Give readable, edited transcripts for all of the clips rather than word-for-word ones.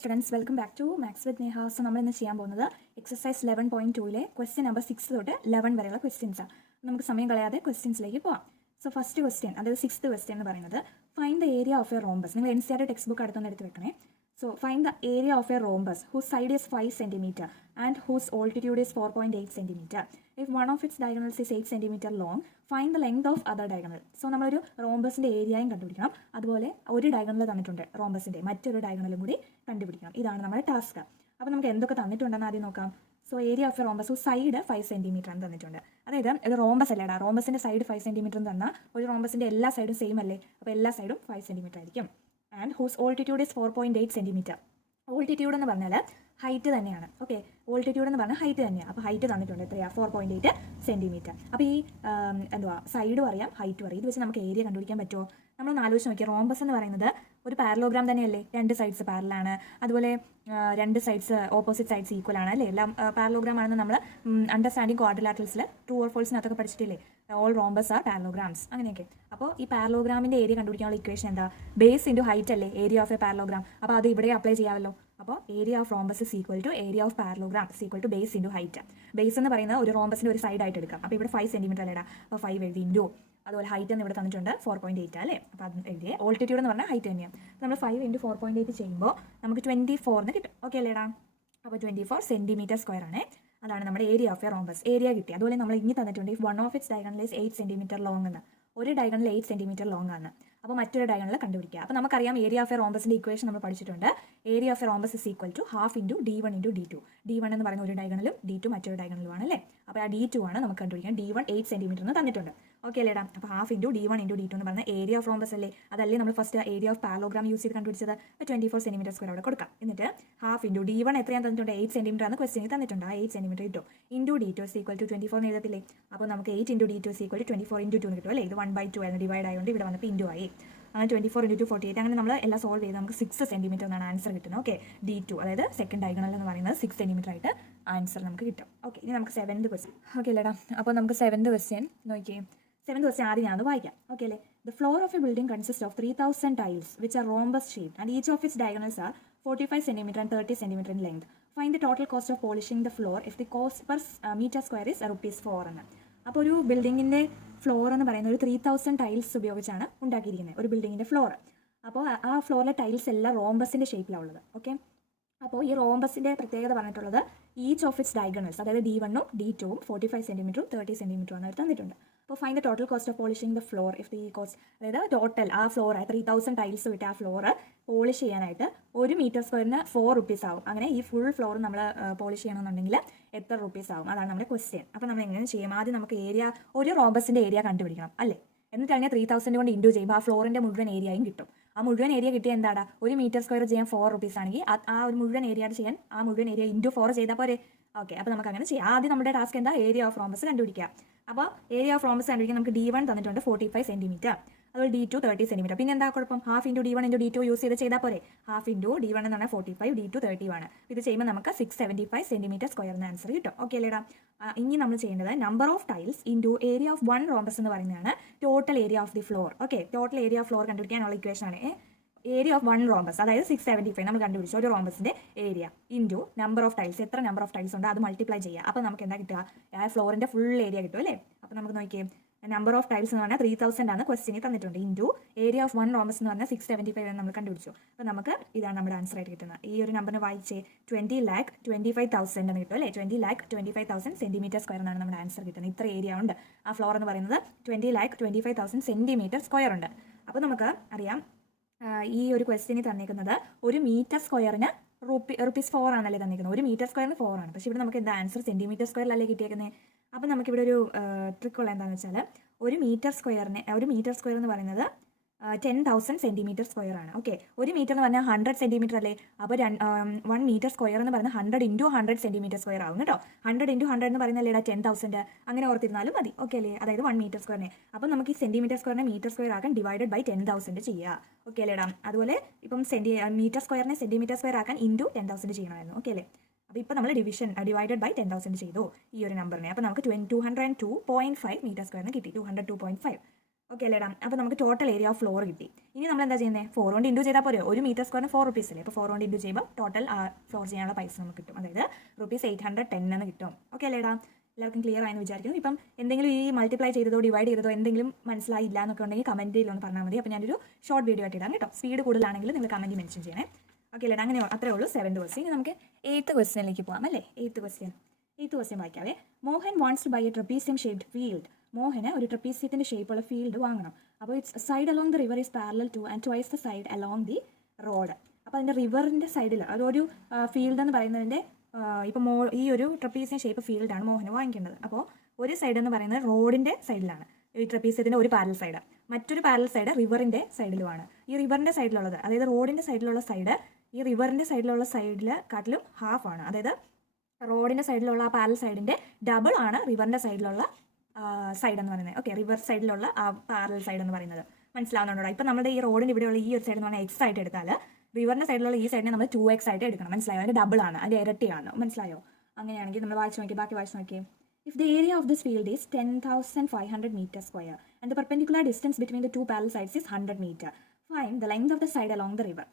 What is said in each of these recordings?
Students welcome back to maths with Neha. So നമ്മൾ ഇന്ന് ചെയ്യാൻ പോകുന്നത് എക്സസൈസ് 11.2 ക്വസ്റ്റ്യൻ നമ്പർ 6 തൊട്ട് 11 വരെയുള്ള ക്വസ്റ്റ്യൻസാണ്. നമുക്ക് സമയം കളയാതെ ക്വസ്റ്റ്യൻസിലേക്ക് പോകാം. സോ ഫസ്റ്റ് ക്വസ്റ്റ്യൻ, അതായത് 6th ക്വസ്റ്റ്യൻ എന്ന് പറയുന്നത് find the area of a rhombus. നിങ്ങൾ NCERT ടെക്സ്റ്റ് ബുക്ക് അടുത്തൊന്ന് എടുത്ത് വെക്കണേ. So find the area of a rhombus whose side is 5 cm and whose altitude is 4.8 cm. If one of its diagonals is 8 cm long, find the length of other diagonal. So നമ്മളൊരു റോംബസിന്റെ ഏരിയയും കണ്ടുപിടിക്കണം, അതുപോലെ ഒരു diagonal തന്നിട്ടുണ്ട് റോംബസിന്റെ, മറ്റൊരു ഡയഗണലും കൂടി കണ്ടുപിടിക്കണം. ഇതാണ് നമ്മുടെ ടാസ്ക്. അപ്പോൾ നമുക്ക് എന്തൊക്കെ തന്നിട്ടുണ്ടെന്ന് ആദ്യം നോക്കാം. So area of a rhombus side 5 cm ആണ് തന്നിട്ടുണ്ട്. അതായത് ഒരു റോംബസ് അല്ലേടാ, റോംബസിന്റെ സൈഡ് 5 cm തന്നാൽ ഒരു റോംബസിന്റെ എല്ലാ സൈഡും സെയിം അല്ലേ, അപ്പോൾ എല്ലാ സൈഡും 5 cm ആയിരിക്കും. And whose altitude is 4.8 cm. Altitude എന്ന് പറഞ്ഞാൽ ഹൈറ്റ് തന്നെയാണ്. ഓക്കെ, ഓൾട്ടിറ്റ്യൂഡ് എന്ന് പറഞ്ഞാൽ ഹൈറ്റ് തന്നെയാണ്. അപ്പോൾ ഹൈറ്റ് തന്നിട്ടുണ്ട് എത്രയാണ്? 4.8 cm. അപ്പോൾ ഈ സൈഡും അറിയാം, ഹൈറ്റും അറിയാം. ഇത് വെച്ച് നമുക്ക് ഏരിയ കണ്ടുപിടിക്കാൻ പറ്റുമോ? നമ്മളൊന്ന് ആലോചിച്ച് നോക്കിയാൽ, റോംബസ് എന്ന് പറയുന്നത് ഒരു പാരലോഗ്രാം തന്നെയല്ലേ, രണ്ട് സൈഡ്സ് പാരലാണ്, അതുപോലെ രണ്ട് സൈഡ്സ് ഓപ്പോസിറ്റ് സൈഡ്സ് ഈക്വൽ ആണ് അല്ലേ. എല്ലാം പാരലോഗ്രാം ആണെന്ന് നമ്മൾ അണ്ടർസ്റ്റാൻഡിങ് ക്വാഡ്രിലാറ്ററൽസിൽ ട്രൂ ഓർ ഫോൾസിനകത്തൊക്കെ പഠിച്ചിട്ടില്ലേ, ഓൾ റോംബസ് ആർ പാരലോഗ്രാംസ് അങ്ങനെയൊക്കെ. അപ്പോൾ ഈ പാരലോഗ്രാമിൻ്റെ ഏരിയ കണ്ടുപിടിക്കാനുള്ള ഇക്വേഷൻ എന്താ? ബേസ് ഇൻറ്റു ഹൈറ്റ് അല്ലേ ഏരിയ ഓഫ് എ പാരലോഗ്രാം. അപ്പോൾ അത് ഇവിടെ അപ്ലൈ ചെയ്യാമല്ലോ. അപ്പോൾ area of rhombus is equal to area of parallelogram is equal to base into height. Base എന്ന് പറയുന്നത് ഒരു റോംബസിൻ്റെ ഒരു സൈഡ് ആയിട്ട് എടുക്കാം. അപ്പോൾ ഇവിടെ 5 cm അല്ലേടാ, അപ്പോൾ 5 എഴുതി ഇൻറ്റു, അതുപോലെ ഹൈറ്റ് എന്ന് ഇവിടെ തന്നിട്ടുണ്ട് 4.8 അല്ലേ, അപ്പോൾ അത് എഴുതിയേ. ഓൾട്ടിറ്റ്യൂഡ് എന്ന് പറഞ്ഞാൽ ഹൈറ്റ് തന്നെയാണ്. നമ്മൾ 5 × 4.8 ചെയ്യുമ്പോൾ നമുക്ക് 24 കിട്ടും. ഓക്കെ അല്ലേടാ, അപ്പോൾ 24 cm² ആണ്. അതാണ് നമ്മുടെ area of a rhombus. Area കിട്ടി. അതുപോലെ നമ്മൾ ഇനി തന്നിട്ടുണ്ട് if one of its diagonal is 8 cm long എന്ന്. ഒരു ഡയഗണൽ 8 cm ലോങ് ആണ്. അപ്പോൾ മറ്റൊരു ഡയഗണൽ കണ്ടുപിടിക്കുക. അപ്പോൾ നമുക്കറിയാം ഏരിയ ഓഫ് എ റോംബസിന്റെ ഇക്വേഷൻ നമ്മൾ പഠിച്ചിട്ടുണ്ട്. Area of a rhombus is equal to ½ × d1 × d2. d1 എന്ന് പറയുന്ന ഒരു ഡയഗണലും d2 മറ്റൊരു ഡയഗണലുമാണ് അല്ലേ. അപ്പോൾ ആ d2 ആണ് നമുക്ക് കണ്ടുപിടിക്കാൻ. d1 8 cm എന്ന് തന്നിട്ടുണ്ട്. ഓക്കെ അല്ലേടാ, അപ്പോൾ ½ × d1 × d2 എന്ന് പറഞ്ഞ ഏരിയ ഓഫ് റോംബസ് അല്ലേ. അതല്ലേ നമ്മൾ first area of parallelogram use ചെയ്ത് കണ്ടുപിടിച്ചത്. അപ്പോൾ 24 cm² അവിടെ കൊടുക്കാം. എന്നിട്ട് ½ × d1 എത്രയാണ് തന്നിട്ടുണ്ട്? 8 cm ആണ് ക്വസ്റ്റ്യനിൽ തന്നിട്ടുണ്ട്. ആ 8 cm ഇട്ടു. Into d2 is equal to 24 എന്ന് എഴുതത്തില്ലേ. അപ്പോൾ നമുക്ക് 8 × d2 is equal to 24 × 2 എന്ന് കിട്ടും അല്ലേ. ഇത് 1/2 ആയിരുന്നു, ഡിവൈഡ് ആയതുകൊണ്ട് ഇവിടെ വന്നപ്പോൾ ഇൻറ്റു ആയി. അങ്ങനെ 24 × 2 48. അങ്ങനെ നമ്മൾ എല്ലാം സോൾവ് ചെയ്ത് നമുക്ക് 6 cm എന്നാണ് ആൻസർ കിട്ടുന്നത്. ഓക്കെ, d2 അതായത് സെക്കൻഡ് ഡയഗണൽ എന്ന് പറയുന്നത് 6 cm ആയിട്ട് ആൻസർ നമുക്ക് കിട്ടും. ഓക്കെ, ഇനി നമുക്ക് 7th ക്വസ്റ്റ്യൻ. ഓക്കെ അല്ലേടാ, അപ്പോൾ നമുക്ക് 7th ക്വസ്റ്റ്യൻ നോക്കിയേ. 7th ക്വസ്റ്റ്യൻ ആദ്യം ഞാനത് വായിക്കാം. ഓക്കെ അല്ലേ. The floor of A building consist of 3000 tiles which are rhombus shaped and each of its diagonals R 45 cm and 30 cm in length. Find the total cost of polishing the floor if the cost per meter square is ₹4 എന്ന്. അപ്പോൾ ഒരു ബിൽഡിങ്ങിൻ്റെ floor എന്ന് പറയുന്നത് ഒരു 3000 tiles ഉപയോഗിച്ചാണ് ഉണ്ടാക്കിയിരിക്കുന്നത്, ഒരു ബിൽഡിങ്ങിൻ്റെ ഫ്ലോർ. അപ്പോൾ ആ ഫ്ലോറിലെ ടൈൽസ് എല്ലാം റോംബസിൻ്റെ ഷേപ്പിലാണ് ഉള്ളത്. ഓക്കെ, അപ്പോൾ ഈ റോംബസിൻ്റെ പ്രത്യേകത പറഞ്ഞിട്ടുള്ളത് ഈച്ച് ഓഫ് ഇറ്റ്സ് ഡയഗണൽസ്, അതായത് d1 ഉം d2 ഉം 45 cm 30 cm ആണ് അവർ തന്നിട്ടുണ്ട്. അപ്പോൾ find the total cost of polishing the floor if the cost, അതായത് ടോട്ടൽ ആ ഫ്ലോർ 3000 ടൈൽസ് വിട്ട് ആ ഫ്ലോർ പോളിഷ് ചെയ്യാനായിട്ട് ഒരു മീറ്റർ സ്ക്വയറിന് ₹4 ആവും. അങ്ങനെ ഈ ഫുൾ ഫ്ലോർ നമ്മൾ പോളിഷ് ചെയ്യണമെന്നുണ്ടെങ്കിൽ എത്ര റുപ്പീസ് ആവും? അതാണ് നമ്മുടെ ക്വസ്റ്റ്യൻ. അപ്പോൾ നമ്മൾ എങ്ങനെ ചെയ്യും? ആദ്യം നമുക്ക് ഏരിയ, ഒരു റോംബസിൻ്റെ ഏരിയ കണ്ടുപിടിക്കണം അല്ലേ. എന്നിട്ട് കഴിഞ്ഞാൽ 3000 കൊണ്ട് ഇൻറ്റു ചെയ്യുമ്പോൾ ആ ഫ്ലോറിൻ്റെ മുഴുവൻ ഏരിയയും കിട്ടും. ആ മുഴുവൻ ഏരിയ കിട്ടിയ എന്താടാ, ഒരു മീറ്റർ സ്ക്വയർ ചെയ്യാൻ ₹4 ആണെങ്കിൽ ആ ഒരു മുഴുവൻ ഏരിയ ചെയ്യാൻ ആ മുഴുവൻ ഏരിയ ഇൻറ്റു 4 ചെയ്താൽ പോരെ. ഓക്കെ, അപ്പോൾ നമുക്ക് അങ്ങനെ ചെയ്യാം. ആദ്യം നമ്മുടെ ടാസ്ക് എന്താ? ഏരിയ ഓഫ് റോംബസ് കണ്ടുപിടിക്കുക. അപ്പോൾ ഏരിയ ഓഫ് റോംബസ് കണ്ടുപിടിക്കാൻ നമുക്ക് d1 തന്നിട്ടുണ്ട് 45 cm, അതുപോലെ d2 30 cm. പിന്നെ എന്താ കുഴപ്പം? ½ × d1 × d2 യൂസ് ചെയ്താൽ പോരെ. ½ × d1 എന്ന് പറഞ്ഞാൽ 45, d2 30 ആണ്. ഇത് ചെയ്യുമ്പോൾ നമുക്ക് 675 cm² എന്ന ആൻസർ കിട്ടും. ഓക്കെ അല്ലേടാ. ഇനി നമ്മൾ ചെയ്യേണ്ടത് number of tiles into area of one rhombus എന്ന് പറയുന്നതാണ് total area of the floor. Okay, total area of floor കണ്ടുപിടിക്കാനുള്ള ഇക്വേഷൻ ആണ് ഏരിയ ഓഫ് വൺ റോംബസ്, അതായത് 675 നമ്മൾ കണ്ടുപിടിച്ചു ഒരു റോംബസിന്റെ area into number of tiles, എത്ര നമ്പർ ഓഫ് ടൈൽസ് ഉണ്ട് അത് മൾട്ടിപ്ലൈ ചെയ്യുക. അപ്പോൾ നമുക്ക് എന്താ കിട്ടുക? ആ ഫ്ലോറിന്റെ ഫുൾ ഏരിയ കിട്ടും അല്ലേ. അപ്പോൾ നമുക്ക് നോക്കിയേ, നമ്പർ ഓഫ് ടൈൽസ് എന്ന് പറഞ്ഞാൽ 3000 ആണ് ക്വസ്റ്റ്യനിൽ തന്നിട്ടുണ്ട്, into area of one rhombus എന്ന് പറഞ്ഞാൽ 675 എന്ന് നമ്മൾ കണ്ടുപിടിച്ചു. അപ്പോൾ നമുക്ക് ഇതാണ് നമ്മുടെ ആൻസർ ആയിട്ട് കിട്ടുന്നത്. ഈ ഒരു നമ്പറിന് വായിച്ചേ 20,25,000 എന്ന് കിട്ടും അല്ലേ. 20,25,000 cm² എന്നാണ് നമ്മുടെ ആൻസർ കിട്ടുന്നത്. ഇത്ര ഏരിയ ഉണ്ട് ആ ഫ്ലോർ എന്ന് പറയുന്നത്. 20,25,000 cm² ഉണ്ട്. അപ്പോൾ നമുക്ക് അറിയാം ഈ ഒരു ക്വസ്റ്റ്യനിൽ തന്നിരിക്കുന്നത് ഒരു മീറ്റർ സ്ക്വയറിന് ₹4 ആണല്ലേ തന്നിരിക്കുന്നത്. ഒരു മീറ്റർ സ്ക്വയറിന് 4 ആണ്. പക്ഷേ ഇവിടെ നമുക്ക് എന്താ ആൻസർ? സെൻറ്റിമീറ്റർ സ്ക്വയറിലല്ലേ കിട്ടിയേക്കുന്നത്. അപ്പോൾ നമുക്കിവിടെ ഒരു ട്രിക്കുള്ള എന്താണെന്ന് വെച്ചാൽ, ഒരു മീറ്റർ സ്ക്വയർ എന്ന് പറയുന്നത് 10,000 cm² ആണ്. ഓക്കെ, ഒരു മീറ്റർ എന്ന് പറഞ്ഞാൽ 100 cm അല്ലേ. അപ്പോൾ 1 മീറ്റർ സ്ക്വയർ എന്ന് പറഞ്ഞാൽ 100 × 100 cm² ആവും കേട്ടോ. 100 × 100 എന്ന് പറയുന്നല്ലേ 10,000, അങ്ങനെ ഓർത്തിരുന്നാലും മതി. ഓക്കെ അല്ലേ, അതായത് 1 മീറ്റർ സ്ക്വയറിനെ. അപ്പോൾ നമുക്ക് ഈ സെൻറ്റിമീറ്റർ മീറ്റർ സ്ക്വയർ ആക്കാൻ ഡിവൈഡഡ് ബൈ 10,000 ചെയ്യുക. ഓക്കെ അല്ലേടാ. അതുപോലെ ഇപ്പം മീറ്റർ സ്ക്വയറിനെ സെൻറ്റിമീറ്റർ സ്ക്വയർ ആക്കാൻ ഇൻറ്റു 10,000 ചെയ്യണമായിരുന്നു. ഓക്കെ അല്ലേ. അപ്പോൾ ഇപ്പോൾ നമ്മൾ ഡിവൈഡഡ് ബൈ 10,000 ചെയ്തു ഈ ഒരു നമ്പറിനെ. അപ്പോൾ നമുക്ക് 202.5 മീറ്റർ സ്ക്വയറിന് കിട്ടി. 202.5. ഓക്കെ അല്ലേടാ. അപ്പോൾ നമുക്ക് ടോട്ടൽ ഏരിയ ഓഫ് ഫ്ലോർ കിട്ടി. ഇനി നമ്മൾ എന്താ ചെയ്യുന്നത്? 4 കൊണ്ട് ഇൻറ്റു ചെയ്താൽ പോരെ. ഒരു മീറ്റർ സ്ക്വയറിന് 4 റുപ്പീസ് അല്ലേ. അപ്പോൾ 4 കൊണ്ട് ഇൻറ്റു ചെയ്യുമ്പോൾ ടോട്ടൽ ഫ്ലോർ ചെയ്യാനുള്ള പൈസ നമുക്ക് കിട്ടും. അതായത് ₹810 എന്ന് കിട്ടും. ഓക്കെ അല്ലേടാ, എല്ലാവർക്കും ക്ലിയർ ആയെന്ന് വിചാരിക്കുന്നു. ഇപ്പം എന്തെങ്കിലും ഈ മൾട്ടിപ്ലൈ ചെയ്തതോ ഡിവൈഡ് ചെയ്തതോ എന്തെങ്കിലും മനസ്സിലായില്ല എന്നൊക്കെ ഉണ്ടെങ്കിൽ കമൻറ്റിൽ ഒന്ന് പറഞ്ഞാൽ മതി. അപ്പോൾ ഞാനൊരു ഷോർട്ട് വീഡിയോ ആയിട്ട് ഇടാം കേട്ടോ. സ്പീഡ് കൂടുതലാണെങ്കിൽ നിങ്ങൾ കമൻറ്റ് മെൻഷൻ ചെയ്യണേ. ഓക്കെ അല്ലേടാ, അങ്ങനെ അത്രേ ഉള്ളൂ 7th ക്വസ്റ്റ്യൻ. ഇനി നമുക്ക് 8th ക്വസ്റ്റ്യനിലേക്ക് പോകാം അല്ലേ. 8th ക്വസ്റ്റ്യൻ വായിക്കാവേ. Mohan wants to buy a trapezium shaped field. മോഹന് ഒരു ട്രപ്പീസിയത്തിൻ്റെ ഷേപ്പുള്ള ഫീൽഡ് വാങ്ങണം. അപ്പോൾ its side along the river is parallel to and twice the side along the road. അപ്പോൾ അതിൻ്റെ റിവറിൻ്റെ സൈഡിൽ അതൊരു ഫീൽഡ് എന്ന് പറയുന്നതിൻ്റെ ഇപ്പോൾ ഈ ഒരു ട്രപ്പീസിയം ഷേപ്പ് ഫീൽഡാണ് മോഹന് വാങ്ങിക്കേണ്ടത്. അപ്പോൾ ഒരു സൈഡ് എന്ന് പറയുന്നത് റോഡിൻ്റെ സൈഡിലാണ് ഈ ട്രപ്പീസിയത്തിൻ്റെ ഒരു പാരൽ സൈഡ്, മറ്റൊരു പാരൽ സൈഡ് റിവറിൻ്റെ സൈഡിലുമാണ്. ഈ റിവറിൻ്റെ സൈഡിലുള്ളത്, അതായത് റോഡിൻ്റെ സൈഡിലുള്ള സൈഡ് ഈ റിവറിൻ്റെ സൈഡിലുള്ള സൈഡിൽ കാട്ടിലും ഹാഫ് ആണ്. അതായത് റോഡിൻ്റെ സൈഡിലുള്ള ആ പാരൽ സൈഡിൻ്റെ ഡബിൾ ആണ് റിവറിൻ്റെ സൈഡിലുള്ള സൈഡ് എന്ന് പറയുന്നത്. ഓക്കെ, റിവർ സൈഡിലുള്ള ആ പാരൽ സൈഡ് എന്ന് പറയുന്നത് മനസ്സിലാവുന്നുണ്ടോ? ഇപ്പം നമ്മുടെ ഈ റോഡിന് ഇവിടെയുള്ള ഈ ഒരു സൈഡ് എന്ന് പറഞ്ഞാൽ എക്സ് ആയിട്ട് എടുത്താൽ റിവറിൻ്റെ സൈഡിലുള്ള ഈ സൈഡിനെ നമ്മൾ 2x ആയിട്ട് എടുക്കണം. മനസ്സിലായോ? അതിൻ്റെ ഡബിൾ ആണ്, അതിൻ്റെ ഇരട്ടിയാണ്. മനസ്സിലായോ? അങ്ങനെയാണെങ്കിൽ നമ്മൾ വായിച്ച് നോക്കി, ബാക്കി വായിച്ച് നോക്കിയേ. If the area of this field is 10,500 meters square and the perpendicular distance between the two parallel sides is 100 meter, find the length of the side along the river.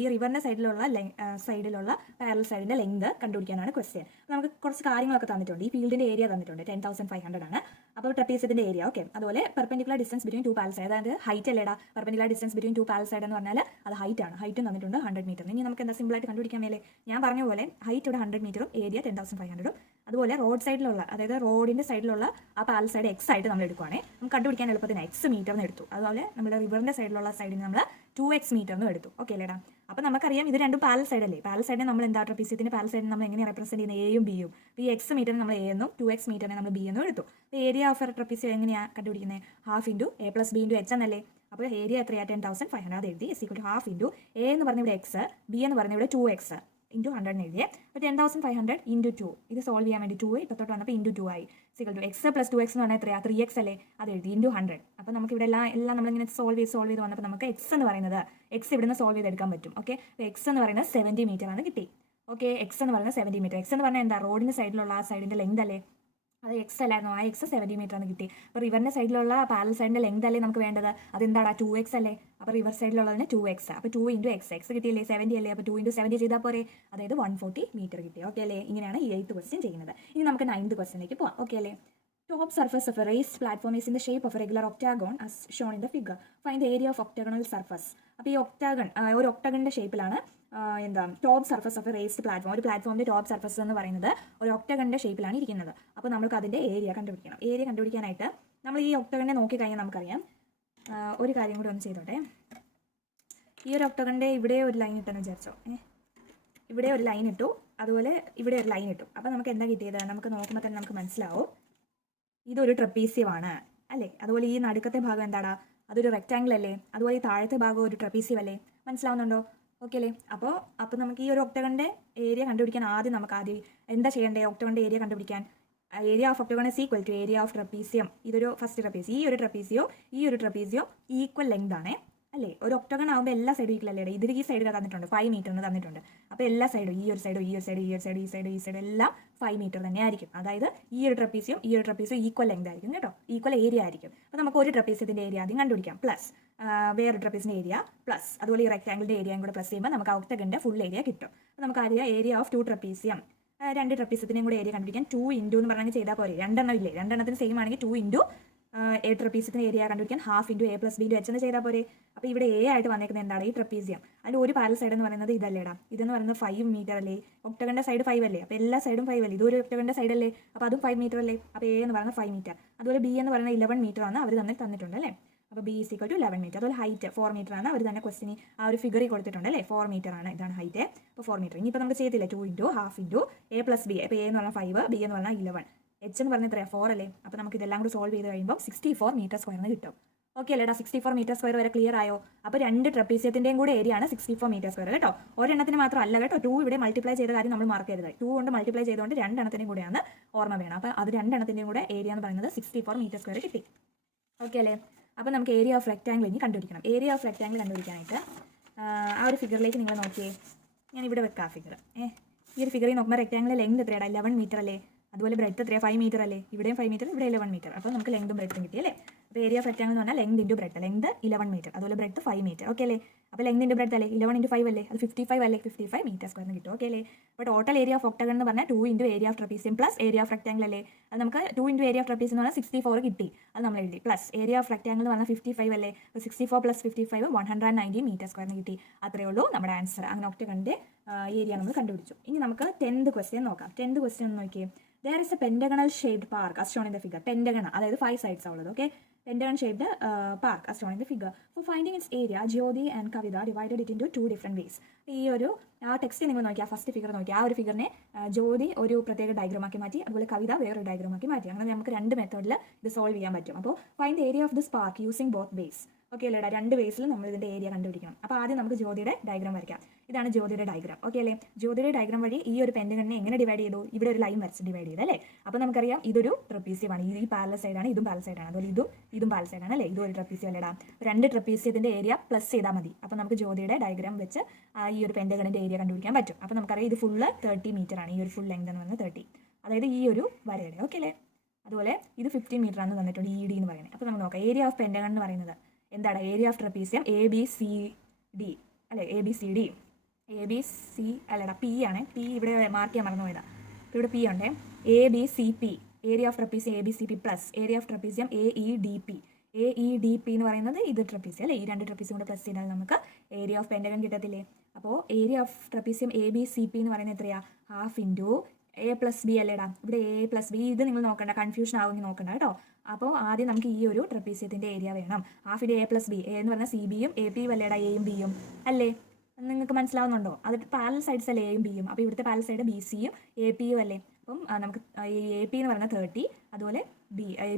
ഈ റിവറിൻ്റെ സൈഡിലുള്ള പാരൽ സൈഡിൻ്റെ ലെങ്ത് കണ്ടുപിടിക്കാനാണ് ക്വസ്റ്റ്യൻ. നമുക്ക് കുറച്ച് കാര്യങ്ങളൊക്കെ തന്നിട്ടുണ്ട്. ഈ ഫീൽഡിൻ്റെ area തന്നിട്ടുണ്ട്, 10,500 ആണ്. അപ്പോൾ ട്രപ്പീസിയത്തിൻ്റെ ഏരിയ ഓക്കെ. അതുപോലെ perpendicular distance between 2 parallel side, അതായത് ഹൈറ്റ് അല്ലേടാ. Perpendicular distance between 2 parallel side എന്ന് പറഞ്ഞാൽ അത് ഹൈറ്റ് ആണ്. ഹൈറ്റും തന്നിട്ടുണ്ട് 100 മീറ്റർ. ഇനി നമുക്ക് എന്താ സിമ്പിളായിട്ട് കണ്ടുപിടിക്കാൻ മേലെ ഞാൻ പറഞ്ഞ പോലെ ഹൈറ്റ് ഇവിടെ 100 മീറ്ററും ഏരിയ 10,500ഉം. അതുപോലെ റോഡ് സൈഡിലുള്ള, അതായത് റോഡിൻ്റെ സൈഡിലുള്ള ആ പാരൽ സൈഡ് എക്സ് ആയിട്ട് നമ്മൾ എടുക്കുവാണെങ്കിൽ നമുക്ക് കണ്ടുപിടിക്കാൻ എളുപ്പത്തിന് എക്സ് മീറ്റർ എന്ന് എടുത്തു. അതുപോലെ നമ്മുടെ റിവറിൻ്റെ സൈഡിലുള്ള സൈഡിന് നമ്മൾ 2x മീറ്റർ എന്ന് എടുത്തു. ഓക്കെ അല്ലേടാ. അപ്പോൾ നമുക്കറിയാം ഇത് രണ്ടും പാരൽ സൈഡ് അല്ലേ. പാരൽ സൈഡിനെ നമ്മൾ എന്താ ട്രപ്പീസിയത്തിൻ്റെ പാരൽ സൈഡിനെ നമ്മൾ എങ്ങനെ റെപ്രസെൻറ്റ് ചെയ്യുന്നത്? എയും ബിയും. ഈ എക്സ് മീറ്ററിന് നമ്മൾ എ എന്നും 2x മീറ്ററിനെ നമ്മൾ ബി എന്നും എടുത്തു. അപ്പോൾ ഏരിയ ഓഫ് എ ട്രപ്പീസിയം എങ്ങനെയാണ് കണ്ടുപിടിക്കുന്നത്? Half into a + b × h എന്നല്ലേ. അപ്പോൾ ഏരിയ എത്രയാണ്? 10,500 അത് എഴുതി. = ഹാഫ് ഇൻറ്റു എ എന്ന് പറഞ്ഞ ഇവിടെ എക്സ്, ബി എന്ന് പറഞ്ഞ ഇവിടെ 2x ഇൻറ്റു 100 എഴുതിയേ. അപ്പോൾ 10,500 ഇൻറ്റു 2 ഇത് സോൾവ് ചെയ്യാൻ വേണ്ടി 2 ഇപ്പത്തോട്ട് വന്നപ്പോൾ ഇൻറ്റു 2 ആയി. x + 2x എന്ന് പറഞ്ഞാൽ എത്രയാണ്? 3x അല്ലേ. അത് എഴുതി ഇൻറ്റു 100. അപ്പോൾ നമുക്ക് ഇവിടെ എല്ലാം നമ്മളിങ്ങനെ സോൾവ് ചെയ്ത് വന്നപ്പോൾ നമുക്ക് x എന്ന് പറയുന്നത് ഇവിടുന്ന് സോൾവ് ചെയ്തെടുക്കാൻ പറ്റും. ഓക്കെ, അപ്പോൾ x എന്ന് പറയുന്നത് 70 മീറ്റർ ആണ് കിട്ടി. ഓക്കെ, x എന്ന് പറയുന്നത് 70 മീറ്റർ. x എന്ന് പറഞ്ഞാൽ എന്താ? റോഡിൻ്റെ സൈഡിലുള്ള ആ സൈഡിൻ്റെ ലെങ്ത് അല്ലേ. അത് എക്സ് അല്ലായിരുന്നു, ആ എക്സ് 70 മീറ്റർ ആണ് കിട്ടി. അപ്പോൾ റിവറിൻ്റെ സൈഡിലുള്ള പാരൽ സൈഡിൻ്റെ ലെങ്ത് അല്ലേ നമുക്ക് വേണ്ടത്? അതെന്താടാ? 2x അല്ലേ. അപ്പോൾ റിവർ സൈഡിലുള്ളതിന് 2x. അപ്പോൾ 2 × x കിട്ടിയില്ലേ? 70 അല്ലേ. അപ്പോൾ 2 × 70 ചെയ്താൽ പോരെ. അതായത് 140 മീറ്റർ കിട്ടി. ഓക്കെ അല്ലേ. ഇങ്ങനെയാണ് ഈ 8th ക്വസ്റ്റ്യൻ ചെയ്യുന്നത്. ഇനി നമുക്ക് 9th ക്വസ്റ്റ്യനിലേക്ക് പോകാം. ഓക്കെ അല്ലേ. Top surface of a raised platform is in the shape of a regular octagon as shown in the figure. Find the area of octagonal surface. അപ്പോൾ ഈ ഒക്ടാഗൺ ഒരു ഒക്ടാഗണിൻ്റെ ഷേപ്പിലാണ് എന്താ top surface of A raised platform. ഒരു പ്ലാറ്റ്ഫോമിൻ്റെ top surface എന്ന് പറയുന്നത് ഒരു ഒക്ടാഗണിൻ്റെ ഷേപ്പിലാണ് ഇരിക്കുന്നത്. അപ്പോൾ നമുക്ക് അതിൻ്റെ ഏരിയ കണ്ടുപിടിക്കണം. ഏരിയ കണ്ടുപിടിക്കാനായിട്ട് നമ്മൾ ഈ ഒക്ടാഗണിനെ നോക്കിക്കഴിഞ്ഞാൽ നമുക്കറിയാം. ഒരു കാര്യം കൂടി ഒന്ന് ചെയ്തോട്ടെ. ഈ ഒരു ഒക്ടാഗണിൻ്റെ ഇവിടെ ഒരു ലൈൻ ഇട്ടെന്ന് വിചാരിച്ചോ. ഇവിടെ ഒരു ലൈൻ ഇട്ടു, അതുപോലെ ഇവിടെ ഒരു ലൈൻ ഇട്ടു. അപ്പോൾ നമുക്ക് എന്താ കിട്ടിയത്? നമുക്ക് നോക്കുമ്പോൾ തന്നെ നമുക്ക് മനസ്സിലാവും ഇതൊരു ട്രപ്പീസിയമാണ് അല്ലേ. അതുപോലെ ഈ നടുക്കത്തെ ഭാഗം എന്താടാ? അതൊരു റെക്റ്റാങ്കിൾ അല്ലേ. അതുപോലെ ഈ താഴത്തെ ഭാഗം ഒരു ട്രപ്പീസിയം അല്ലേ. മനസ്സിലാവുന്നുണ്ടോ? ഓക്കെ അല്ലേ. അപ്പോൾ നമുക്ക് ഈ ഒരു ഒക്ടഗണിൻ്റെ ഏരിയ കണ്ടുപിടിക്കാൻ ആദ്യം എന്താ ചെയ്യേണ്ടത്? ഒക്ടഗണിൻ്റെ ഏരിയ കണ്ടുപിടിക്കാൻ area of octagon is equal to area of trapezium. ഇതൊരു ഫസ്റ്റ് ട്രപ്പീസിയം. ഈ ഒരു ട്രപ്പീസിയോ ഈക്വൽ ലെങ്ത് ആണേ അല്ലേ. ഒരു ഒക്ടഗൺ ആകുമ്പോൾ എല്ലാ സൈഡും ഈക്വൽ അല്ലേ. ഇതിൽ ഈ സൈഡ് തന്നിട്ടുണ്ട് 5 മീറ്ററിന് തന്നിട്ടുണ്ട്. അപ്പോൾ എല്ലാ സൈഡും ഈ ഒരു സൈഡ് എല്ലാം 5 മീറ്റർ തന്നെ ആയിരിക്കും. അതായത് ഈ ഒരു ട്രപ്പീസിയും ഈക്വൽ ലെങ്ത് ആയിരിക്കും കേട്ടോ. ഈക്വൽ ഏരിയ ആയിരിക്കും. അപ്പോൾ നമുക്ക് ഒരു ട്രപ്പീസിയത്തിൻ്റെ ഏരിയ ആദ്യം കണ്ടുപിടിക്കാം. പ്ലസ് വേറൊരു ട്രപ്പീസിൻ്റെ ഏരിയ പ്ലസ് അതുപോലെ ഈ റെക്ടാങ്കിളിൻ്റെ ഏരിയയും കൂടെ പ്ലസ് ചെയ്യുമ്പോൾ നമുക്ക് ഒക്ടഗണിൻ്റെ ഫുൾ ഏരിയ കിട്ടും. അപ്പോൾ നമുക്ക് അറിയാം ഏരിയ ഓഫ് 2 ട്രപ്പീസിയം. 2 ട്രപ്പീസിയത്തിനെയും കൂടെ ഏരിയ കണ്ടുപിടിക്കാൻ 2 ഇൻറ്റു എന്ന് പറഞ്ഞാൽ ചെയ്താൽ പോരെ. രണ്ടെണ്ണം ഇല്ലേ. രണ്ടെണ്ണത്തിന് സെയിം ആണെങ്കിൽ 2 ഇൻറ്റു എ ട്രപ്പീസിയത്തിൻ്റെ ഏരിയ കണ്ടുപിടിക്കാൻ half into a + b × h എന്ന് ചെയ്താൽ പോരെ. അപ്പോൾ ഇവിടെ എ ആയിട്ട് വന്നേക്കുന്നത് എന്താണ്? ഈ ട്രപ്പീസിയം. അതിൻ്റെ ഒരു പാരൽ സൈഡ് എന്ന് പറയുന്നത് ഇതല്ലേടാ. ഇതെന്ന് പറയുന്നത് 5 മീറ്റർ അല്ലേ. ഒക്ടഗണിൻ്റെ സൈഡ് 5 അല്ലേ. അപ്പോൾ എല്ലാ സൈഡും 5 അല്ലേ. ഇതൊരു ഒക്ടഗണിൻ്റെ സൈഡ് അല്ലേ. അപ്പോൾ അതും 5 മീറ്റർ അല്ലേ. അപ്പോൾ എ എന്ന് പറയുന്നത് 5 മീറ്റർ. അതുപോലെ ബി എന്ന് പറയുന്നത് 11 മീറ്റർ ആണ് അവർ തന്നിട്ടുണ്ട് അല്ലേ. അപ്പോൾ ബി = 11 മീറ്റർ. അതുപോലെ ഹൈറ്റ് 4 മീറ്റർ ആണ് അവർ തന്നെ ക്വസ്റ്റിന് ആ ഒരു ഫിഗറിൽ കൊടുത്തിട്ടുണ്ട് അല്ലേ. 4 മീറ്റർ ആണ്, ഇതാണ് ഹൈറ്റ്. അപ്പോൾ 4 മീറ്റർ. ഇനിയിപ്പോൾ നമുക്ക് ചെയ്തില്ല 2 into half into a + b. അപ്പോൾ എ എന്ന് പറഞ്ഞാൽ 5, ബി എന്ന് പറഞ്ഞാൽ 11, എച്ച് എന്ന് പറഞ്ഞാൽ എത്രയാണ്? 4 അല്ലേ. അപ്പോൾ നമുക്ക് ഇതെല്ലാം കൂടി സോൾവ് ചെയ്ത് കഴിയുമ്പോൾ 64 മീറ്റർ സ്ക്വയറിന് കിട്ടും. ഓക്കെ അല്ലേടാ. 64 മീറ്റർ സ്ക്വയർ വരെ ക്ലിയർ ആയോ? അപ്പോൾ 2 ട്രപ്പീസിയത്തിൻ്റെയും കൂടെ ഏരിയ ആണ് 64 മീറ്റർ സ്ക്വയർ കേട്ടോ. ഒരെണ്ണത്തിന് മാത്രം അല്ല കേട്ടോ. 2 ഇവിടെ മൾട്ടിപ്ലൈ ചെയ്ത കാര്യം നമ്മൾ മറക്കരുത്. 2 കൊണ്ട് മൾട്ടിപ്ലൈ ചെയ്തുകൊണ്ട് 2 എണ്ണത്തിൻ്റെയും കൂടെയാണ് ഓർമ്മ വേണം. അപ്പോൾ അത് 2 എണ്ണത്തിൻ്റെയും കൂടെ ഏരിയ എന്ന് പറയുന്നത് 64 മീറ്റർ സ്ക്വയർ കിട്ടി. ഓക്കെ അല്ലേ. അപ്പോൾ നമുക്ക് ഏരിയ ഓഫ് റെക്ടാങ്കിൾ ഇനി കണ്ടുപിടിക്കണം. ഏരിയ ഓഫ് റെക്ടാങ്കിൾ കണ്ടുപിടിക്കാനായിട്ട് ആ ഒരു ഫിഗറിലേക്ക് നിങ്ങൾ നോക്കിയേ. ഞാൻ ഇവിടെ വെക്കാം ഫിഗർ. ഈ ഒരു ഫിഗറിൽ നോക്കുമ്പോൾ റെക്ടാങ്കിൾ ലെങ്ത് എത്രയാണ്? 11 മീറ്റർ അല്ലേ. അതുപോലെ ബ്രെഡ്ത്ത് എത്രയാണ്? 5 മീറ്റർ അല്ലേ. ഇവിടെയും 5 മീറ്റർ, ഇവിടെ 11 മീറ്റർ. അപ്പോൾ നമുക്ക് ലെങ്തും ബ്രെഡ്ത്തും കിട്ടി അല്ലേ. അപ്പോൾ ഏരിയ ഓഫ് റെക്ടാങ്കിൾ എന്ന് പറഞ്ഞാൽ length into breadth, length 11 metre, അതുപോലെ ബ്രെഡ് 5 മീറ്റർ. ഓക്കെ അല്ലേ? അപ്പോൾ ലെങ്ത് ഇൻറ്റു ബ്രെഡ് അല്ലേ 11 ഇൻറ്റു 5 അല്ലേ, അത് 55 അല്ലേ, 55 മീറ്റർ സ്ക്വയർ എന്ന് കിട്ടും. ഓക്കെ അല്ലേ? അപ്പോൾ ടോട്ടൽ ഏരിയ ഓഫ് ഒക്ടഗൺ എന്ന് പറഞ്ഞാൽ 2 into area of trapezium plus area of rectangle അല്ലേ, അത് നമുക്ക് 2 ഇൻറ്റു ഏരിയ ഓഫ് ട്രപ്പീസിയം എന്ന് പറഞ്ഞാൽ 64 കിട്ടി, അത് നമ്മൾ എഴുതി. പ്ലസ് ഏരിയ ഓഫ് റെക്ടാങ്കിൾ എന്ന് പറഞ്ഞാൽ 55 അല്ലേ, 64 പ്ലസ് 55 190 മീറ്റർ സ്ക്വയർ എന്ന് കിട്ടി. അത്രയേ ഉള്ളൂ നമ്മുടെ ആൻസർ. അങ്ങനെ ഒക്ടഗണിൻ്റെ ഏരിയ നമ്മൾ കണ്ടുപിടിച്ചു. ഇനി നമുക്ക് 10th ക്വസ്റ്റ്യൻ നോക്കാം. 10th ക്വസ്റ്റ്യൻ ഒന്ന് നോക്കിയേ. There is a pentagonal shaped park as shown in the figure. Pentagon, അതായത് 5 sides ഉള്ളത്. Okay, pentagon shaped park as shown in the figure. For finding its area, Jyoti and Kavita divided it into 2 different ways. ഈ ഒരു text നിങ്ങൾ നോക്കിയാൽ first figure നോക്കിയാൽ ആ ഒരു ഫിഗറിനെ ജ്യോതി ഒരു പ്രത്യേക ഡയഗ്രാമാക്കി മാറ്റി, അതുപോലെ കവിത വേറൊരു ഡയഗ്രാമാക്കി മാറ്റി. അങ്ങനെ നമുക്ക് 2 മെത്തേഡിൽ ഇത് സോൾവ് ചെയ്യാൻ പറ്റും. അപ്പോൾ find the area of this park using both base. Okay അല്ലേടാ, 2 ബേസിൽ നമ്മൾ ഇതിൻ്റെ ഏരിയ കണ്ടുപിടിക്കണം. അപ്പോൾ ആദ്യം നമുക്ക് ജ്യോതിയുടെ ഡയഗ്രാം വരയ്ക്കാം. ഇതാണ് ജ്യോതിയുടെ ഡയഗ്രാം. ഓക്കെ അല്ലേ? ജ്യോതിയുടെ ഡയഗ്രാം വഴി ഈ ഒരു പെൻഡഗണിനെ എങ്ങനെ ഡിവൈഡ് ചെയ്തു? ഇവിടെ ഒരു ലൈൻ വരച്ച് ഡിവൈഡ് ചെയ്ത് അല്ലേ. അപ്പോൾ നമുക്കറിയാം ഇതൊരു ട്രപ്പീസിയമാണ്, ഈ പാരലൽ സൈഡാണ്, ഇതും പാരലൽ സൈഡാണ്, അതുപോലെ ഇതും പാരലൽ സൈഡാണ് അല്ലേ. ഇതും ഒരു ട്രപ്പീസിയം അല്ലേടാ. 2 ട്രപ്പീസിയത്തിൻ്റെ ഏരിയ പ്ലസ് ചെയ്താൽ മതി. അപ്പോൾ നമുക്ക് ജ്യോതിയുടെ ഡയഗ്രാം വെച്ച് ഈ ഒരു പെൻഡഗണിൻ്റെ ഏരിയ കണ്ടുപിടിക്കാൻ പറ്റും. അപ്പോൾ നമുക്കറിയാം ഇത് ഫുള്ള് 30 മീറ്റർ ആണ്, ഈ ഒരു ഫുൾ ലെങ്ത് എന്ന് പറഞ്ഞാൽ 30, അതായത് ഈ ഒരു വരയുടെ. ഓക്കെ അല്ലേ? അതുപോലെ ഇത് 15 മീറ്റർ ആണെന്ന് തന്നിട്ടുണ്ട്, ED എന്ന് പറയുന്നത്. അപ്പോൾ നമുക്ക് നോക്കാം ഏരിയ ഓഫ് പെൻഡഗൺ എന്ന് പറയുന്നത് എന്താണ്? ഏരിയ ഓഫ് ട്രപ്പീസിയം ABCD അല്ലേ, ABCD അല്ലടാ P ആണ്. P ഇവിടെ മാർക്ക് ചെയ്യാൻ മറന്നു പോയതാണ്. അപ്പോൾ ഇവിടെ P ഉണ്ട്. ABCP area of trapezium ABCP plus area of trapezium AEDP എന്ന് പറയുന്നത് ഇത് ട്രപ്പീസിയം അല്ലേ. ഈ 2 ട്രപ്പീസിയം കൂടെ പ്ലസ് ചെയ്താൽ നമുക്ക് ഏരിയ ഓഫ് പെൻഡഗൺ കിട്ടത്തില്ലേ. അപ്പോൾ ഏരിയ ഓഫ് ട്രപ്പീസിയം ABCP എന്ന് പറയുന്നത് എത്രയാ? ഹാഫ് ഇൻറ്റു A+B അല്ലേടാ. ഇവിടെ A+B ഇത് നിങ്ങൾ നോക്കണ്ട, കൺഫ്യൂഷൻ ആവുമെങ്കിൽ നോക്കണ്ട കേട്ടോ. അപ്പോൾ ആദ്യം നമുക്ക് ഈ ഒരു ട്രപ്പീസിയത്തിൻ്റെ ഏരിയ വേണം. ഹാഫ് ഇൻറ്റു A+B, A എന്ന് പറഞ്ഞാൽ CBയും AP അല്ലേടാ, Aയും Bയും അല്ലേ. നിങ്ങൾക്ക് മനസ്സിലാവുന്നുണ്ടോ? അത് പാരലൽ സൈഡ്സ് അല്ലേ Aയും Bയും. അപ്പോൾ ഇവിടുത്തെ പാരലൽ സൈഡ് BCയും APയും അല്ലേ. അപ്പം നമുക്ക് AP എന്ന് പറയുന്നത് 30, അതുപോലെ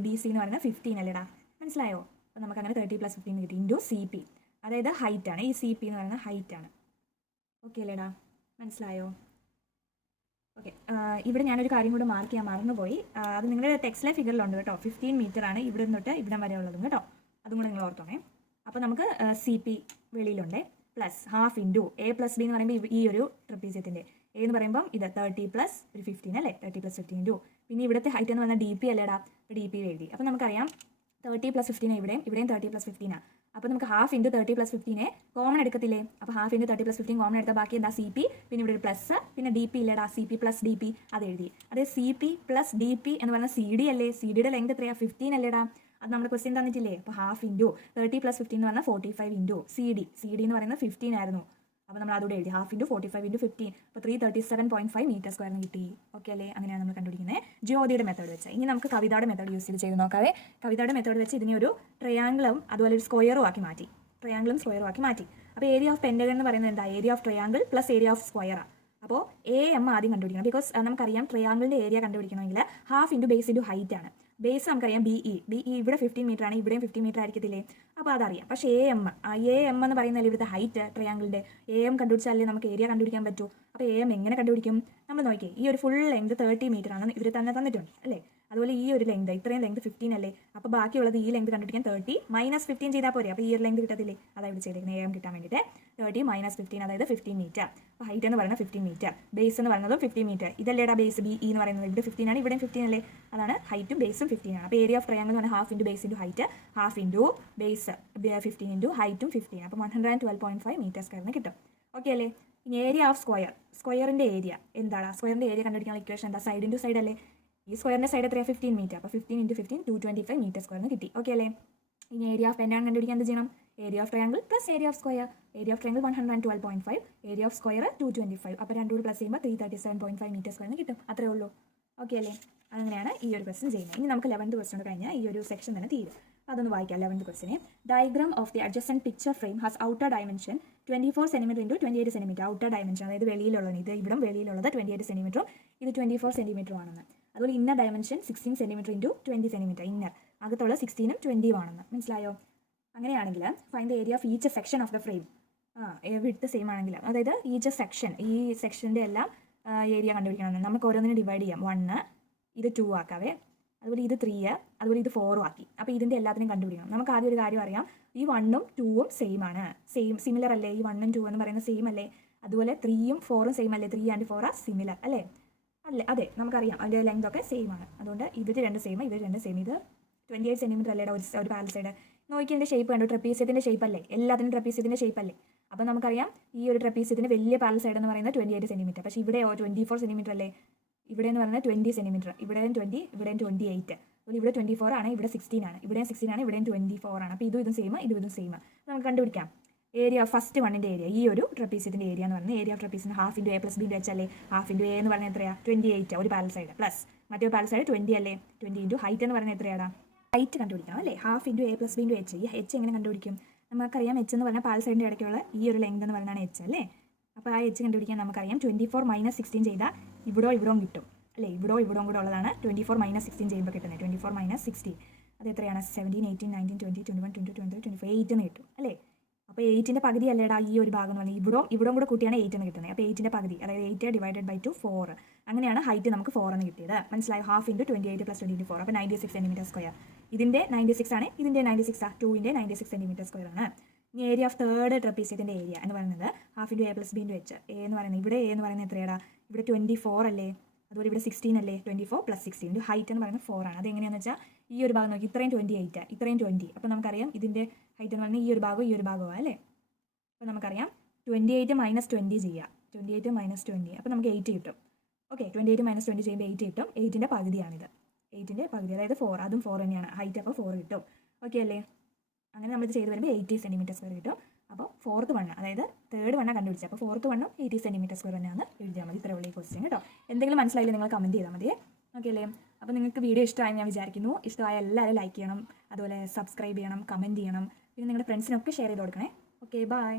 BC എന്ന് പറയുന്നത് 15 അല്ലേടാ. മനസ്സിലായോ? അപ്പോൾ നമുക്ക് അങ്ങനെ 30 + 15 കിട്ടി ഇൻറ്റു CP, അതായത് ഹൈറ്റ് ആണ്. ഈ CP എന്ന് പറയുന്നത് ഹൈറ്റ് ആണ്. ഓക്കെ അല്ലേടാ, മനസ്സിലായോ? ഓക്കെ, ഇവിടെ ഞാനൊരു കാര്യം കൂടെ മാർക്ക് ചെയ്യാൻ മറന്നുപോയി. അത് നിങ്ങളുടെ ടെക്സ്റ്റിലെ ഫിഗറിലുണ്ട് കേട്ടോ. 15 മീറ്റർ ആണ് ഇവിടെ തൊട്ട് ഇവിടം വരെ ഉള്ളതും കേട്ടോ. അതും കൂടെ നിങ്ങൾ ഓർത്തോണേ. അപ്പോൾ നമുക്ക് CP വെളിയിലുണ്ട് പ്ലസ് ഹാഫ് ഇൻറ്റു A+B എന്ന് പറയുമ്പോൾ ഈ ഒരു ട്രപ്പീസിയത്തിൻ്റെ A എന്ന് പറയുമ്പം ഇത് 30 + 15 അല്ലേ, 30 + 15 ഇൻറ്റു പിന്നെ ഇവിടുത്തെ ഹൈറ്റ് എന്ന് പറഞ്ഞാൽ DP അല്ലേടാ. DP എഴുതി. അപ്പോൾ നമുക്കറിയാം 30 + 15 ഇവിടെയും 30 + 15 ആണ്. അപ്പോൾ നമുക്ക് ഹാഫ് ഇൻറ്റു 30 + 15 കോമൺ എടുക്കത്തില്ലേ. അപ്പോൾ ഹാഫ് ഇൻറ്റു 30 + 15 കോമൺ എടുത്താൽ ബാക്കി എന്താ? CP, പിന്നെ ഇവിടെ ഒരു പ്ലസ്, പിന്നെ DP ഇല്ലേടാ. CP + DP അത് എഴുതി. അതായത് CP + DP എന്ന് പറഞ്ഞാൽ CD അല്ലേ. CD-യുടെ ലെങ്ത് എത്രയാ? 15 അല്ലേടാ. അത് നമ്മൾ ക്വസ്റ്റ്യൻ തന്നിട്ടില്ലേ. അപ്പോൾ ഹാഫ് ഇൻറ്റു 30 + 15 എന്ന് പറഞ്ഞാൽ 45 ഇൻറ്റു CD എന്ന് പറയുന്നത് 15 ആയിരുന്നു. അപ്പോൾ നമ്മൾ അതുകൂടെ എഴുതി. ഹാഫ് ഇൻറ്റു 45 ഇൻറ്റു 15, അപ്പോൾ 337.5 മീറ്റർ സ്ക്വയറിന് കിട്ടി. ഓക്കെ അല്ലേ? അങ്ങനെയാണ് നമ്മൾ കണ്ടുപിടിക്കുന്നത് ജ്യോതിയുടെ മെത്തേഡ് വെച്ച്. ഇനി നമുക്ക് കവിതയുടെ മെത്തേഡ് യൂസ് ചെയ്ത് നോക്കാവേ. കവിതയുടെ മെത്തേഡ് വെച്ച് ഇതിനെ ഒരു ട്രയാങ്കിളും അതുപോലെ ഒരു സ്ക്വയറും ആക്കി മാറ്റി. അപ്പോൾ ഏരിയ ഓഫ് പെൻഡഗൺ എന്ന് പറയുന്നത് എന്താ? Area of triangle plus area of സ്ക്വയറാണ്. അപ്പോൾ AM ആദ്യം കണ്ടുപിടിക്കണം. ബിക്കോസ് നമുക്കറിയാം ട്രയാങ്കിളിൻ്റെ ഏരിയ കണ്ടുപിടിക്കണമെങ്കിൽ half into base into height ആണ്. ബേസ് നമുക്കറിയാം BE ഇവിടെ 15 മീറ്റർ ആണ്, ഇവിടെയും 15 മീറ്റർ ആയിരിക്കത്തില്ലേ. അപ്പോൾ അതറിയാം. പക്ഷേ AM എന്ന് പറയുന്നതല്ലേ ഇവിടുത്തെ ഹൈറ്റ് ട്രയാങ്കിളിൻ്റെ. AM കണ്ടുപിടിച്ചാലേ നമുക്ക് ഏരിയ കണ്ടുപിടിക്കാൻ പറ്റൂ. അപ്പോൾ AM എങ്ങനെ കണ്ടുപിടിക്കും? നമ്മൾ നോക്കിയേ, ഈ ഒരു ഫുൾ ലെങ്ത് 30 മീറ്റർ ആണ് ഇവർ തന്നെ തന്നിട്ടുണ്ട് അല്ലേ. അതുപോലെ ഈ ഒരു ലെങ്ത്, ഇത്രയും ലെങ്ത് 15 അല്ലേ. അപ്പോൾ ബാക്കിയുള്ളത് ഈ ലെങ്ത് കണ്ടുപിടിക്കാൻ 30 - 15 ചെയ്താൽ പോരെ. അപ്പോൾ ഈ ഒരു ലെങ്ത് കിട്ടത്തില്ലേ. അതായത് ഇവിടെ ചെയ്തേക്കുന്നത് AM കിട്ടാൻ വേണ്ടിയിട്ട് 30 - 15, അതായത് 15 മീറ്റർ. അപ്പോൾ ഹൈറ്റ് എന്ന് പറയുന്നത് 15 മീറ്റർ, ബേസ് എന്ന് പറയുന്നതും 15 മീറ്റർ. ഇതല്ലേടാ ബേസ് BE എന്ന് പറയുന്നത്. ഇവിടെ 15 ആണ്, ഇവിടെയും 15 അല്ലേ. അതാണ് ഹൈറ്റും ബേസും 15 ആണ്. അപ്പോൾ ഏരിയ ഓഫ് ട്രയാങ്കിൾ എന്ന് പറഞ്ഞാൽ half into base into height, half into base 15 into ഹൈറ്റും 15. അപ്പോൾ 112.5 മീറ്റർ സ്ക്വയറിന് കിട്ടും. ഓക്കെ അല്ലേ? ഇനി ഏരിയ ഓഫ് സ്ക്വയറിൻ്റെ ഏരിയ എന്താണ്? സ്ക്വയറിൻ്റെ ഏരിയ കണ്ടുപിടിക്കാൻ ഇക്വേഷൻ എന്താ? സൈഡ് ഇൻറ്റു സൈഡ് അല്ലേ. ഈ സ്ക്വയറിൻ്റെ സൈഡ് എത്രയാണ്? 15 മീറ്റർ. അപ്പോൾ 15 × 15 225 മീറ്റർ സ്ക്വയറിന് കിട്ടി. ഓക്കെ അല്ലേ? ഇനി ഏരിയ ഓഫ് പെൻഡഗൺ കണ്ടുപിടിക്കാൻ എന്ത് ചെയ്യണം? Area of triangle plus area of square. Area of triangle 112.5, area of square 225. അപ്പോൾ രണ്ടും കൂടി പ്ലസ് ചെയ്യുമ്പോൾ 337.5 മീറ്റർ സ്ക്വയറിന് കിട്ടും. അത്രേ ഉള്ളൂ. ഓക്കെ അല്ലേ? അങ്ങനെയാണ് ഈ ഒരു ക്വസ്റ്റൻ ചെയ്യുന്നത്. ഇനി നമുക്ക് 11th ക്വസ്റ്റൻ കഴിഞ്ഞാൽ ഈ ഒരു സെക്ഷൻ തന്നെ തീരും. അതൊന്ന് വായിക്കാം. 11th ക്വസ്റ്റിനെ diagram of the adjacent picture frame has outer dimension 24 centimetre into 28 centimetre. Outer dimension അതായത് വെളിയിലുള്ളത്. ഇത് ഇവിടെ വെളിയിലുള്ളത് 28 സെൻറ്റിമീറ്ററും ഇത് 24 സെൻറ്റിമീറ്ററും ആണെന്ന്. അതുപോലെ inner dimension 16 centimetre into 20 centimetre. Inner അകത്തുള്ള 16ഉം 20ഉം ആണെന്ന്. മനസ്സിലായോ? അങ്ങനെയാണെങ്കിൽ find the area of each section of the frame. Width same ആണെങ്കിൽ, അതായത് ഈച്ച് സെക്ഷൻ, ഈ സെക്ഷൻ്റെ എല്ലാം ഏരിയ കണ്ടുപിടിക്കണമെന്ന്. നമുക്ക് ഓരോന്നിനും ഡിവൈഡ് ചെയ്യാം. 1 ഇത് 2 ആക്കാവേ, അതുപോലെ ഇത് 3, അതുപോലെ ഇത് 4 ആക്കി. അപ്പോൾ ഇതിൻ്റെ എല്ലാത്തിനും കണ്ടുപിടിക്കണം. നമുക്ക് ആദ്യം ഒരു കാര്യം അറിയാം, ഈ 1ഉം 2ഉം സെയിം ആണ്. സിമിലർ അല്ലേ? ഈ 1ഉം 2 എന്ന് പറയുന്നത് സെയിം അല്ലേ? അതുപോലെ 3ഉം 4ഉം സെയിം അല്ലേ? 3 and 4 സിമിലർ അല്ലേ? അതെ, നമുക്കറിയാം അതിൻ്റെ ലെങ്ത് ഒക്കെ സെയിം ആണ്. അതുകൊണ്ട് ഇവർ രണ്ട് സെയിം, ഇവർ രണ്ട് സെയിം. ഇത് 28 സെൻറ്റിമീറ്റർ അല്ലേ ഒരു പാരലസൈഡ്. നോക്കിയതിൻ്റെ ഷേപ്പ് കണ്ടു, ട്രപ്പീസിയത്തിൻ്റെ ഷേപ്പ് അല്ലേ, എല്ലാത്തിനും ട്രപ്പീസിയത്തിൻ്റെ ഷേപ്പ് അല്ലേ. അപ്പോൾ നമുക്കറിയാം ഈ ഒരു ട്രപ്പീസിയത്തിന് വലിയ പാരലസൈഡ് എന്ന് പറയുന്നത് 28 സെൻറ്റിമീറ്റർ. പക്ഷേ ഇവിടെ 24 സെൻറ്റിമീറ്റർ അല്ലേ. ഇവിടെ എന്ന് പറയുന്നത് 20 സെൻറ്റിമീറ്റർ, ഇവിടെയും 20, ഇവിടെയും 28. അതുപോലെ ഇവിടെ 24 ആണ്, ഇവിടെ 16 ആണ്, ഇവിടെയും 16 ആണ്, ഇവിടെയും 24 ആണ്. അപ്പോൾ ഇതും സെയിം, ഇതും സെയിം. നമുക്ക് കണ്ടുപിടിക്കാം ഏരിയ ഓഫ് ഫസ്റ്റ് വണ്ണിൻ്റെ ഏരിയ. ഈ ഒരു ട്രപ്പീസിയത്തിൻ്റെ ഏരിയ എന്ന് പറയുന്നത് ഏരിയ ഓഫ് ട്രപ്പീസിന് half into a plus b വെച്ച് അല്ലേ. ഹാഫ് ഇൻറ്റു എ എന്ന് പറഞ്ഞാൽ എത്രയാണ്? 28 ഒരു പാരലസൈഡ്, പ്ലസ് മറ്റൊരു പാരലസൈഡ് 20 അല്ലേ. 20 ഇൻറ്റു ഹൈറ്റ് എന്ന് പറയുന്നത് എത്രയാണ്? ഹൈറ്റ് കണ്ടുപിടിക്കണം അല്ലേ. Half into a plus B into H. ഈ എച്ച് എങ്ങനെ കണ്ടുപിടിക്കും? നമുക്കറിയാം എച്ച് എന്ന് പറഞ്ഞാൽ പാരലസൈഡിൻ്റെ ഇടയ്ക്കുള്ള ഈ ഒരു ലെങ്ത് എന്ന് പറയുന്നതാണ് എച്ച് അല്ലേ. അപ്പോൾ ആ എച്ച് കണ്ടുപിടിക്കാൻ നമുക്കറിയാം 24 - 16 ചെയ്താൽ ഇവിടവും കിട്ടും അല്ലേ. ഇവിടവും കൂടെ ഉള്ളതാണ് 24 - 16 ചെയ്യുമ്പോൾ കിട്ടുന്നത്. 24 - 16 അത് എത്രയാണ്? 17, 18, 19, 20, 21, 22, 23, 24, 8 എന്ന് കിട്ടും അല്ലേ. അപ്പോൾ 8ൻ്റെ പകുതി അല്ലേടാ ഈ ഒരു ഭാഗം എന്ന് പറഞ്ഞാൽ ഇവിടവും കൂടെ കൂട്ടിയാണ് 8 എന്ന് കിട്ടുന്നത്. അപ്പോൾ 8ൻ്റെ പകുതി, അതായത് 8 ഡിവൈഡഡ് ബൈ 2 4. അങ്ങനെയാണ് ഹൈറ്റ് നമുക്ക് 4 എന്ന് കിട്ടിയത്. മനസ്സിലായി? ഹാഫ് ഇൻറ്റു 28 + 24, അപ്പോൾ 96 സെൻറ്റിമീറ്റർ സ്ക്വയർ. ഇതിൻ്റെ 96 ആണ്, ഇതിൻ്റെ 96 ആണ്, 2ൻ്റെ 96 സെൻറ്റിമീറ്റർ സ്ക്വയർ ആണ്. ഇനി ഏരിയ ഓഫ് തേർഡ് ട്രപ്പീസിയത്തിൻ്റെ ഏരിയ എന്ന് പറയുന്നത് half into a plus B into H. A എന്ന് പറയുന്നത് ഇവിടെ എ എന്ന് പറയുന്നത് എത്രയാടാ? ഇവിടെ 24 അല്ലേ, അതുപോലെ ഇവിടെ 16 അല്ലേ. 24 + 16 ഇൻറ്റു ഹൈറ്റ് എന്ന് പറയുന്നത് 4 ആണ്. അതെങ്ങനെയാണെന്ന് വെച്ചാൽ ഈ ഒരു ഭാഗം നോക്കി, ഇത്രയും 28, ഇത്രയും 20. അപ്പോൾ നമുക്കറിയാം ഇതിൻ്റെ ഹൈറ്റ് എന്ന് പറയുന്നത് ഈ ഒരു ഭാഗവും അല്ലേ. അപ്പോൾ നമുക്കറിയാം 28 - 20 ചെയ്യുക. 28 - 20, അപ്പോൾ നമുക്ക് 8 കിട്ടും. ഓക്കെ, 28 - 20 ചെയ്യുമ്പോൾ 8 കിട്ടും. 8ൻ്റെ പകുതിയാണിത്, 8ൻ്റെ പകുതി, അതായത് 4. അതും 4 തന്നെയാണ് ഹൈറ്റ്. അപ്പോൾ 4 കിട്ടും. ഓക്കെ അല്ലേ. അങ്ങനെ നമ്മളിത് ചെയ്ത് വരുമ്പോൾ 80 സെൻറ്റിമീറ്റർ സ്ക്വയർ കിട്ടും. അപ്പോൾ ഫോർത്ത് വണ്ണ്, അതായത് തേർഡ് വണ്ണ കണ്ടുപിടിച്ചത്. അപ്പോൾ ഫോർത്ത് വണ്ണും 80 സെൻറ്റിമീറ്റർ സ്ക്വയർ തന്നെയാണ് എഴുതിയാൽ മതി. ഇത്രയുള്ള ഈ ക്വസ്റ്റ്യൻ കേട്ടോ. എന്തെങ്കിലും മനസ്സിലായില്ല നിങ്ങൾ കമൻറ്റ് ചെയ്താൽ മതി. ഓക്കെ അല്ലേ. അപ്പോൾ നിങ്ങൾക്ക് വീഡിയോ ഇഷ്ടമായി ഞാൻ വിചാരിക്കുന്നു. ഇഷ്ടമായ എല്ലാവരും ലൈക്ക് ചെയ്യണം, അതുപോലെ സബ്സ്ക്രൈബ് ചെയ്യണം, കമൻറ്റ് ചെയ്യണം, പിന്നെ നിങ്ങളുടെ ഫ്രണ്ട്സിനൊക്കെ ഷെയർ ചെയ്ത് കൊടുക്കണേ. Okay, by.